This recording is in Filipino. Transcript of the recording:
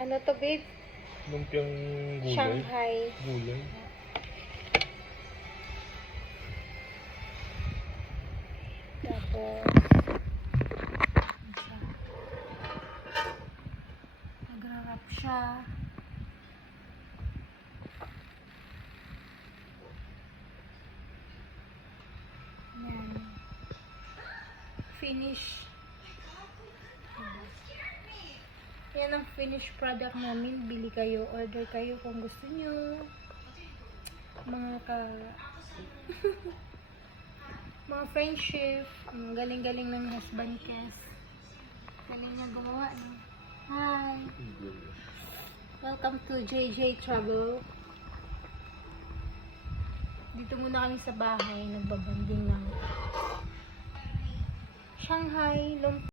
Ano to, babe? Lumpiang gulay. Shanghai. Gulay. Tapos, nagra-wrap siya. Yan. Finish. Yan ang finished product namin. Bili kayo, order kayo kung gusto nyo. Mga friendship. Ang galing-galing ng husband Kes. Galing niya gumawa, no? Hi! Welcome to JJ Travel. Dito muna kami sa bahay. Nagbabanding ng Shanghai Lumpia.